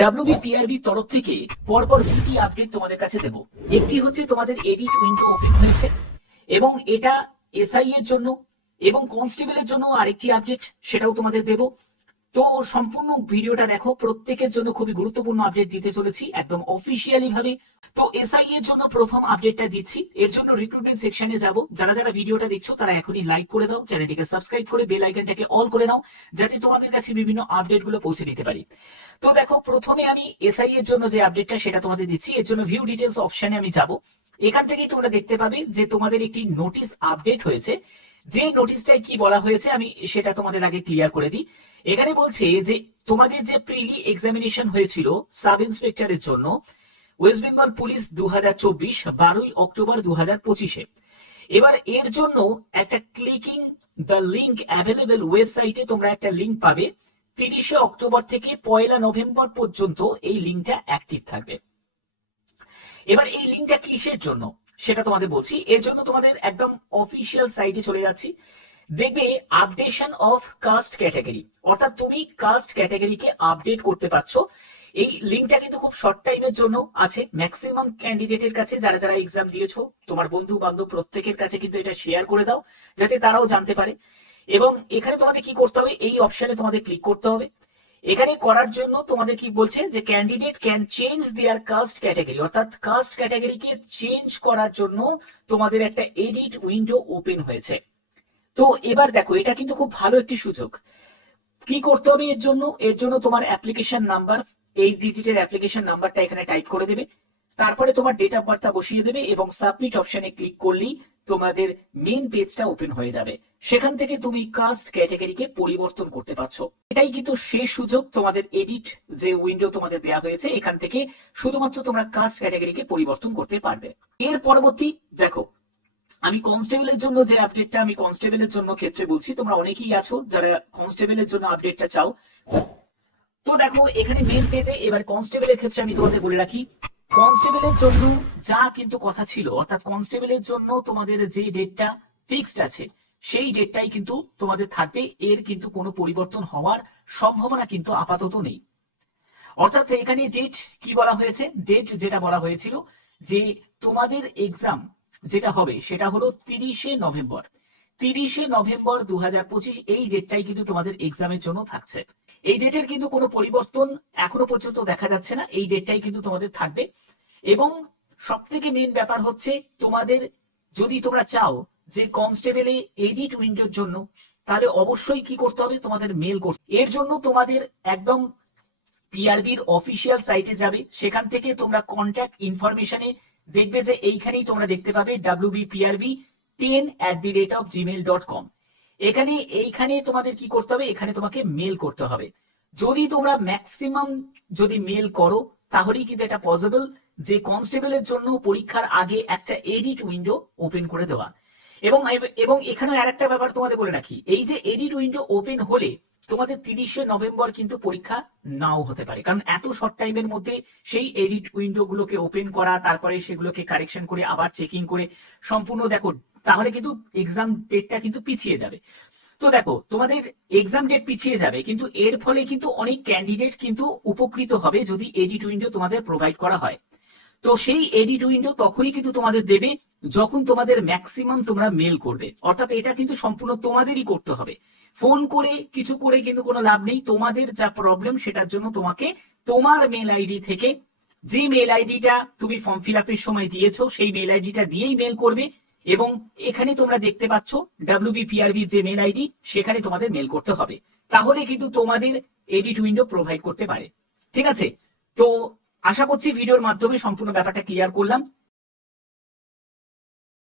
WBPRB তরফ থেকে পরপর দুটি আপডেট তোমাদের কাছে দেব। একটি হচ্ছে তোমাদের এডিট উইন্ডো ওপেন হয়েছে এবং এটা এসআই এর জন্য, এবং কনস্টেবলের জন্য আরেকটি আপডেট, সেটাও তোমাদের দেব। তো সম্পূর্ণ ভিডিওটা দেখো, প্রত্যেকের জন্য খুবই গুরুত্বপূর্ণ আপডেট দিতে চলেছি একদম অফিসিয়ালি ভাবে। তো এসআই এর জন্য প্রথম আপডেটটা দিচ্ছি, এর জন্য রিক্রুটমেন্ট সেকশনে যাব। যারা যারা ভিডিওটা দেখছো তারা এখনই লাইক করে দাও, চ্যানেলটিকে সাবস্ক্রাইব করে বেল আইকনটাকে অল করে নাও, যাতে তোমাদের কাছে বিভিন্ন আপডেট গুলো পৌঁছে দিতে পারি। তো দেখো, প্রথমে আমি এসআই এর জন্য যে আপডেটটা সেটা তোমাদের দিচ্ছি। এর জন্য ভিউ ডিটেলস অপশনে আমি যাব। এখান থেকেই তোমরা দেখতে পাবে যে তোমাদের একটি নোটিশ আপডেট হয়েছে। যে নোটিশটায় কি বলা হয়েছে আমি সেটা তোমাদের আগে ক্লিয়ার করে দিই। এখানে বলছে যে তোমাদের যে প্রিলি এক্সামিনেশন হয়েছিল সাব ইন্সপেক্টরের জন্য ওয়েস্ট বেঙ্গল পুলিশ 2024 12 অক্টোবর 2025-এ, এবার এর জন্য একটা ক্লিকিং দ্য লিংক অ্যাভেলেবল ওয়েবসাইটে তোমরা একটা লিংক পাবে। 30 অক্টোবর থেকে 1 নভেম্বর পর্যন্ত এই লিংকটা অ্যাক্টিভ থাকবে। এবার এই লিংকটা কিসের জন্য সেটা তোমাদের বলছি। এর জন্য তোমাদের একদম অফিসিয়াল সাইটে চলে যাচ্ছি। দেখবে আপডেশন অফ কাস্ট ক্যাটাগরি, অর্থাৎ তুমি কাস্ট ক্যাটাগরিকে আপডেট করতে পারছো। এই লিংকটা কিন্তু খুব শর্ট টাইমের জন্য আছে ম্যাক্সিমাম ক্যান্ডিডেটের কাছে। যারা যারা এক্সাম দিয়েছো তোমার বন্ধু বান্ধব প্রত্যেকের কাছে কিন্তু এটা শেয়ার করে দাও, যাতে তারাও জানতে পারে। এবং এখানে তোমাদের কি করতে হবে, এই অপশনে তোমাদের ক্লিক করতে হবে। এখানে করার জন্য তোমাদের কি বলছে যে candidate can change their caste category, অর্থাৎ কাস্ট ক্যাটাগরিকে চেঞ্জ করার জন্য তোমাদের একটা এডিট উইন্ডো ওপেন হয়েছে। তো এবার দেখো, এটা কিন্তু খুব ভালো একটি সুযোগ। কি করতে হবে এর জন্য, এর জন্য তোমার অ্যাপ্লিকেশন নাম্বার, 8 ডিজিটের অ্যাপ্লিকেশন নাম্বারটা এখানে টাইপ করে দেবে। তারপরে তোমার ডেট অফ বার্থটা বসিয়ে দেবে এবং সাবমিট অপশনে ক্লিক করলেই তোমাদের মেন পেজটা ওপেন হয়ে যাবে। সেখান থেকে তুমি কাস্ট ক্যাটাগরিকে পরিবর্তন করতে পারছো। এটাই কিন্তু শেষ সুযোগ তোমাদের এডিট যে উইন্ডো তোমাদের দেওয়া হয়েছে, এখান থেকে শুধুমাত্র তোমরা কাস্ট ক্যাটাগরিকে পরিবর্তন করতে পারবে। এর পরবর্তী দেখো, আমি কনস্টেবলের জন্য যে আপডেটটা আমি কনস্টেবলের জন্য ক্ষেত্রে বলছি, তোমরা অনেকেই আছো যারা কনস্টেবলের জন্য আপডেটটা চাও। তো দেখো, এখানে মেন পেজে এবার কনস্টেবলের ক্ষেত্রে আমি তোমাদের বলে রাখি, কনস্টেবলের জন্য যা কিন্তু কথা ছিল, অর্থাৎ কনস্টেবলের জন্য তোমাদের যে ডেটটা ফিক্সড আছে সেই ডেটটাই কিন্তু তোমাদের থাকবে। এর কিন্তু কোনো পরিবর্তন হওয়ার সম্ভাবনা কিন্তু আপাতত নেই। অর্থাৎ এখানে ডেট কি বলা হয়েছে, ডেট যেটা বলা হয়েছিল যে তোমাদের এক্সাম যেটা হবে সেটা হলো 30 নভেম্বর। 30 নভেম্বর 2025 এই ডেটটাই কিন্তু তোমাদের এক্সামের জন্য থাকছে। এই ডেটের কিন্তু কোনো পরিবর্তন এখনো পর্যন্ত দেখা যাচ্ছে না, এই ডেটটাই কিন্তু তোমাদের থাকবে। এবং সব থেকে মেন ব্যাপার হচ্ছে, তোমাদের যদি তোমরা চাও যে কনস্টেবলে এডিট উইন্ডোর জন্য, তাহলে অবশ্যই কি করতে হবে, তোমাদের মেল করতে। এর জন্য তোমাদের একদম পিআরবির অফিসিয়াল সাইটে যাবে, সেখান থেকে তোমরা কন্ট্যাক্ট ইনফরমেশনে দেখবে যে এইখানেই তোমরা দেখতে পাবে wbprb10@gmail.com। এইখানে তোমাদের কি করতে হবে, এখানে তোমাকে মেল করতে হবে। যদি তোমরা ম্যাক্সিমাম যদি মেল করো তাহলেই কিন্তু এটা পসিবল যে কনস্টেবলের জন্য পরীক্ষার আগে একটা এডিট উইন্ডো ওপেন করে দেওয়া। এবং এবং এখানে আরেকটা ব্যাপার তোমাদের বলে রাখি, এই যে এডিট উইন্ডো ওপেন হলে তোমাদের 30 নভেম্বর কিন্তু পরীক্ষা নাও হতে পারে, কারণ এত শর্ট টাইমের মধ্যে সেই এডিট উইন্ডো গুলোকে ওপেন করা, তারপরে সেগুলোকে কারেকশন করে আবার চেকিং করে সম্পূর্ণ দেখো, তাহলে কিন্তু এক্সাম ডেটটা কিন্তু পিছিয়ে যাবে। তো দেখো, তোমাদের এক্সাম ডেট পিছিয়ে যাবে, কিন্তু এর ফলে কিন্তু অনেক ক্যান্ডিডেট কিন্তু উপকৃত হবে যদি এডিট উইন্ডো তোমাদের প্রোভাইড করা হয়। তো সেই এডিট উইন্ডো তখনই কিন্তু তোমাদের দেবে যখন তোমাদের ম্যাক্সিমাম তোমরা মেল করবে, অর্থাৎ এটা কিন্তু সম্পূর্ণ তোমাদেরই করতে হবে। ফোন করে কিছু করে কিন্তু কোনো লাভ নেই। তোমাদের যা প্রবলেম সেটার জন্য তোমাকে তোমার মেল আইডি থেকে, যে মেল আইডিটা তুমি ফর্ম ফিল আপের সময় দিয়েছো সেই মেল আইডিটা দিয়েই মেল করবে। এবং এখানে তোমরা দেখতে পাচ্ছ ডাব্লিউবিপিআরবি যে মেল আইডি, সেখানে তোমাদের মেল করতে হবে, তাহলে কিন্তু তোমাদের এডিট উইন্ডো প্রোভাইড করতে পারে। ঠিক আছে, তো আশা করছি ভিডিওর মাধ্যমে সম্পূর্ণ ব্যাপারটা ক্লিয়ার করলাম।